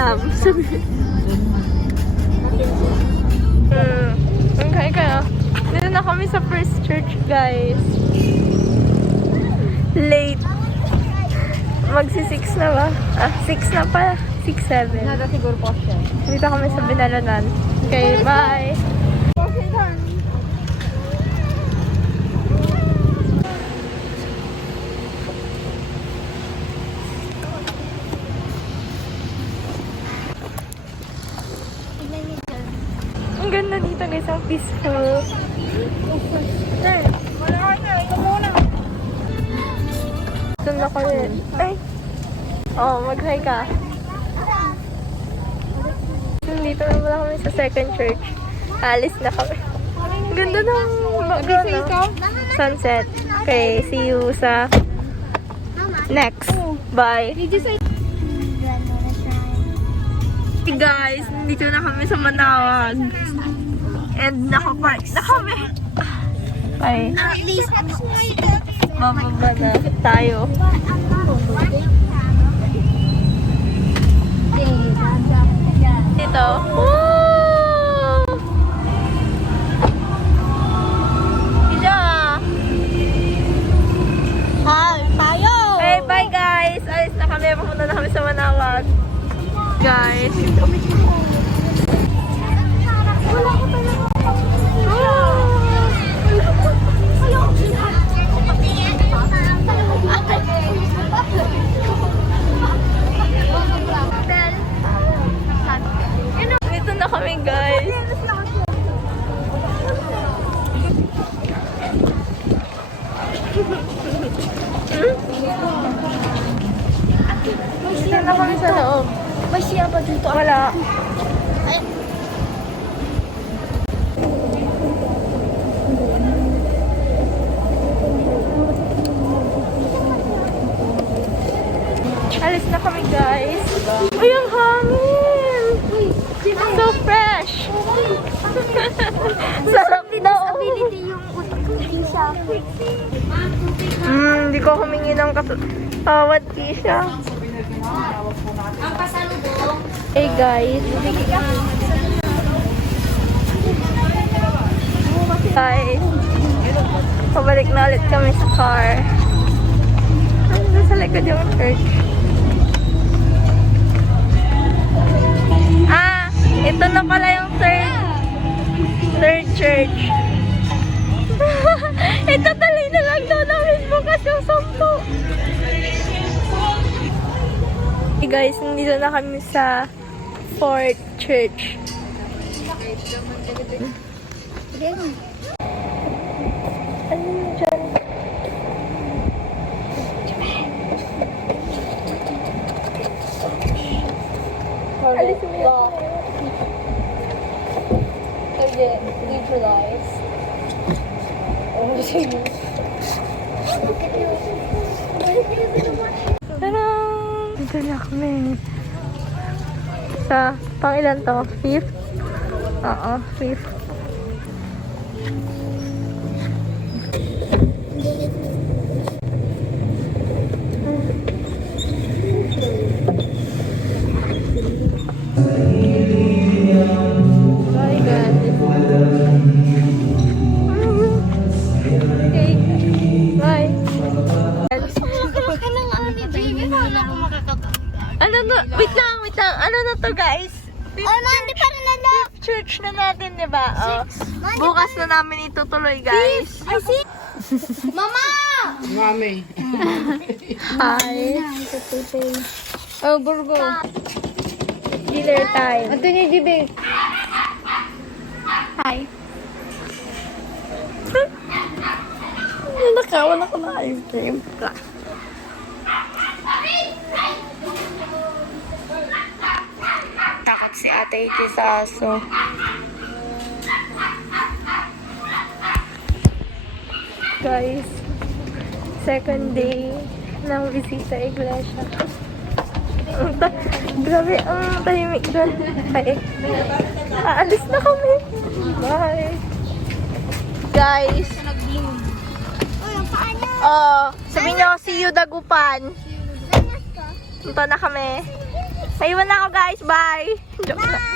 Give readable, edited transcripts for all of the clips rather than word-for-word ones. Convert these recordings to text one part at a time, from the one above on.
alam. Okay kayo. Dito na kami sa first church, guys. Late. Magsi-6 na ba? 6 na pa. 6-7. Nada siguro po siya. Dito kami sa Binalonan. Okay, bye! Ang ganda dito, guys. Ang peaceful. Doon na kami. Ay! Oh, mag-hi ka. Dito na pala kami sa second church. Alis na kami. Ang ganda ng background, no? Sunset. Okay, see you sa next. Bye. Hey guys, nandito na kami sa Manawag. And nakapark na kami. Bye. Bababa na tayo. Dito. Woo! Pila! Hi, tayo! Hey, bye guys! Alis na kami. Papunta na kami sa Manawag. Guys. Wala ko talaga. Dito na kami, guys. Dito na kami sa loob. May siya ba dito? Wala. Alis na kami, guys. Uy, ang hangin! So fresh! Sarap daw. Ability yung siya. Hindi ko humingi ng katawad, Kisha. Ang pasalubong. Hey, guys. Guys. Pabalik na ulit kami sa car. Nandun sa likod yung church. Ito na pala yung third church. Ito tuloy na lang daw namin bukas yung 10. Hey guys, nandito na kami sa fourth church. Ano dyan? Alis mo yun. Neutralize. Tadam! Dito na kami. Sa, pang ilan to? 5th? Oo, 5th. Wait lang. Ano na to, guys? Hindi pa rin na. Church na natin, di ba? Oh. Bukas na namin itutuloy, guys. I see. Mama! Mami. Hi. Oh, burgo. Dinner time. Ito niya, Jibe. Hi. Nakawan ako ng ice cream. Takot si Ate Iti sa aso. Guys, second day ng bisita iglesia. Grabe, ang tahimik doon. Ay, aalis na kami. Bye. Guys, sabihin nyo, see you Dagupan. Punta na kami. Maiwan na ako guys. Bye! Joke lang.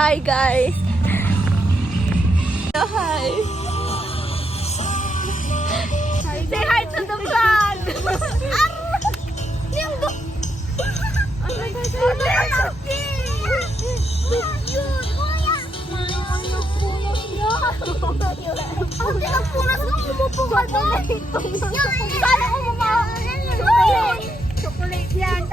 Hi guys! Hi! Say hi to the vlog! Chocolate yan.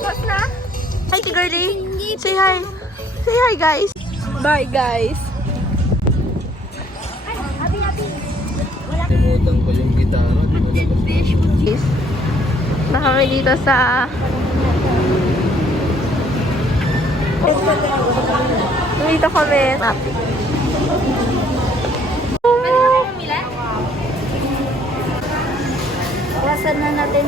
What's na? Hi, Tiggerly. Say hi. Say hi, guys. Bye, guys. Limutan ko yung gitara. Di ko nabas. Na kami dito sa... Dito kami. Wasan na natin.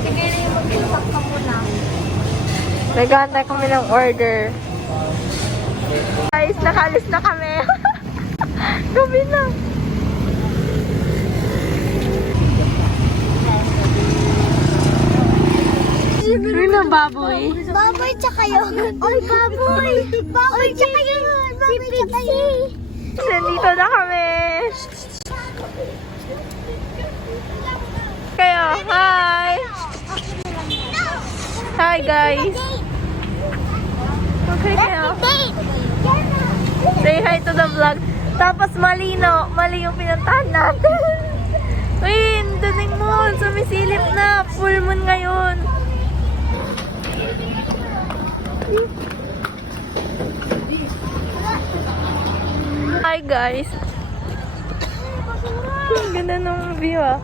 Sige na yung mag-isak ka muna. Nag-aantay kami ng order. Guys, nakalis na kami. Gabi na. Yun ang baboy. Baboy tsaka yun. Oy, baboy! Baboy tsaka yun. Baboy tsaka yun. Nandito na kami. Kayo, hi! Hi guys! Okay kayo. Say hi to the vlog. Tapos mali yung pinuntahan natin. Uy, dating moon. Sumisilip na. Full moon ngayon. Hi guys. Ang ganda ng view ah.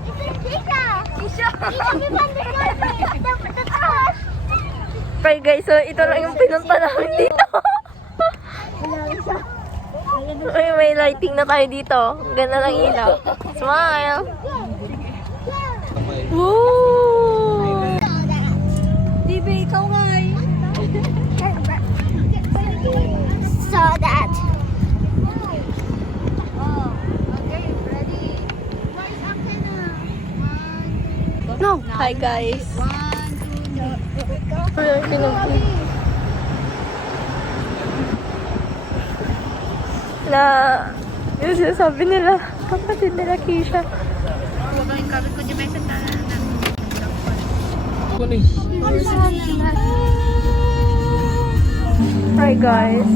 Okay guys, so ito lang yung pinunta namin dito. Uy, may lighting na tayo dito. Ganda ng ilaw. Smile! Woo! Diba, ikaw nga eh. So that. Oh, okay, ready. Guys, action na. No! Hi guys! Na yung sinasabi nila, kapatid nila Keisha. Hi guys.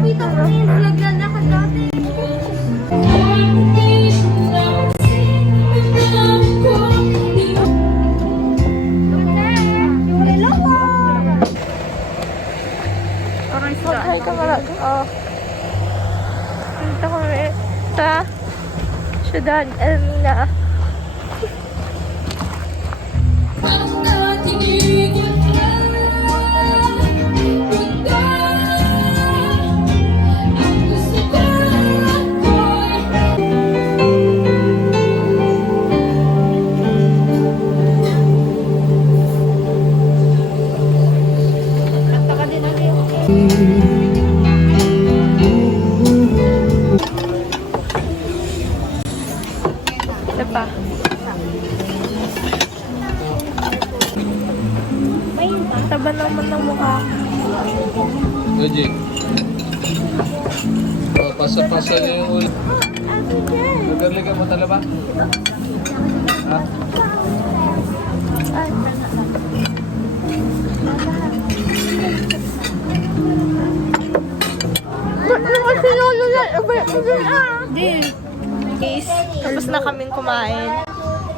Kita ko yung vlog na nakadati. Hi kamarad. Oh. Dito kami sa Ciudad Elmina. Ito pa. Taba naman ng mukha. Logic. Pasa-pasa niya yung ulo. Nagarli ka mo talaga ba? Ha? Guys, tapos na kaming kumain.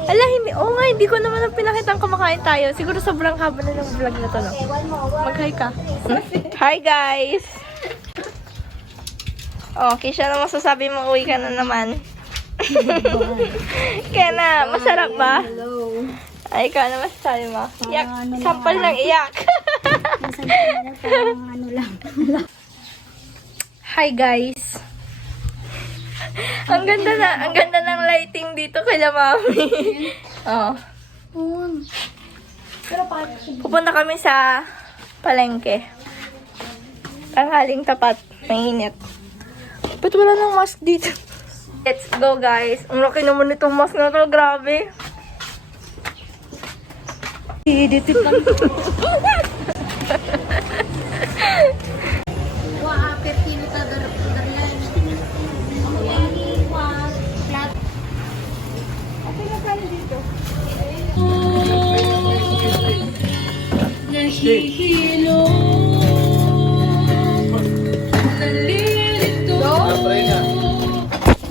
Ala, hindi. Oo nga, hindi ko naman pinakitang kumakain tayo. Siguro sobrang haba na ng vlog na to, no? Mag-hi ka. Hi, guys! Oh, Kisha, ano masasabi mo? Uwi ka na naman. Kaya na, masarap ba? Hello. Ay, ikaw na masasabi mo? Iyak. Sampal ng iyak. Ano lang. Hi, guys! Ang ganda ng lighting dito kay Mami. Oh. Pupunta kami sa palengke. Tanghaling tapat. Mainit. Ba't wala nang mask dito? Let's go, guys. Ang laki naman itong mask na to. Grabe. Dito pa.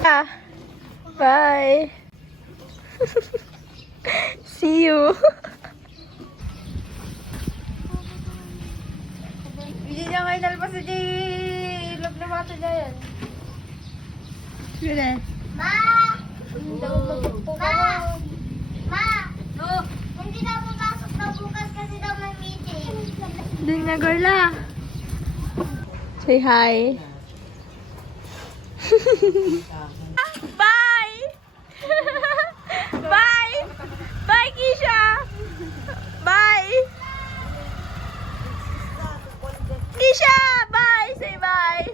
Ah, bye. See you. Hindi niya kayo nalpas si ilog na mata na yan. Sige. Ma! Ma! Oh, hindi na pumasok na bukas kasi daw may meeting. Doon na, girla. Say hi. Bye! Bye! Bye, Kisha! Bye! Kisha! Bye! Say bye!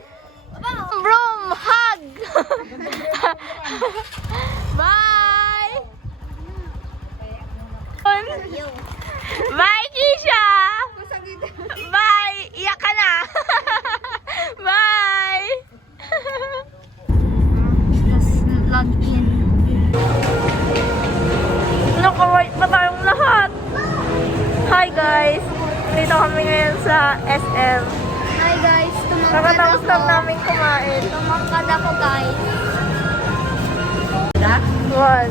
Brom! Hug! Bye! Bye, Kisha! Bye! Iyak ka na! Bye! Log in. Naka-white pa tayong lahat! Hi guys! Dito kami ngayon sa SM. Hi guys, Nakatapos lang namin kumain. Tumangkad ako guys. One.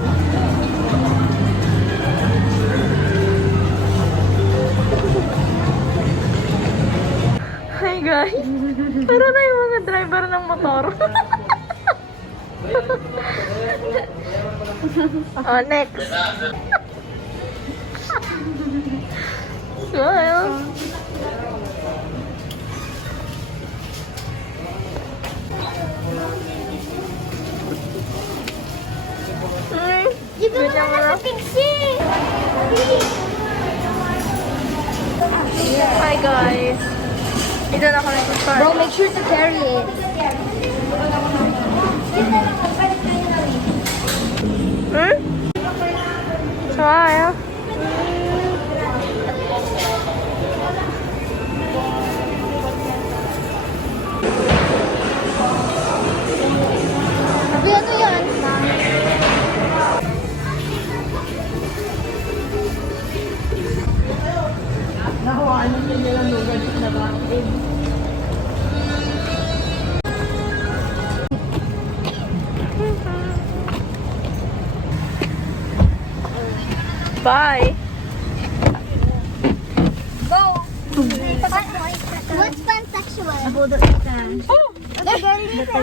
Hi guys! Para na yung mga driver ng motor. Oh, next. Smile. Di ba Ganyan mo wala na. sa Pixie? Hi guys! Ito na kami sa start. Bro, make sure to carry it. Hmm? Smile. Abi, ano yan? Bye! Go! What's pansexual? Oh! Nagaling sa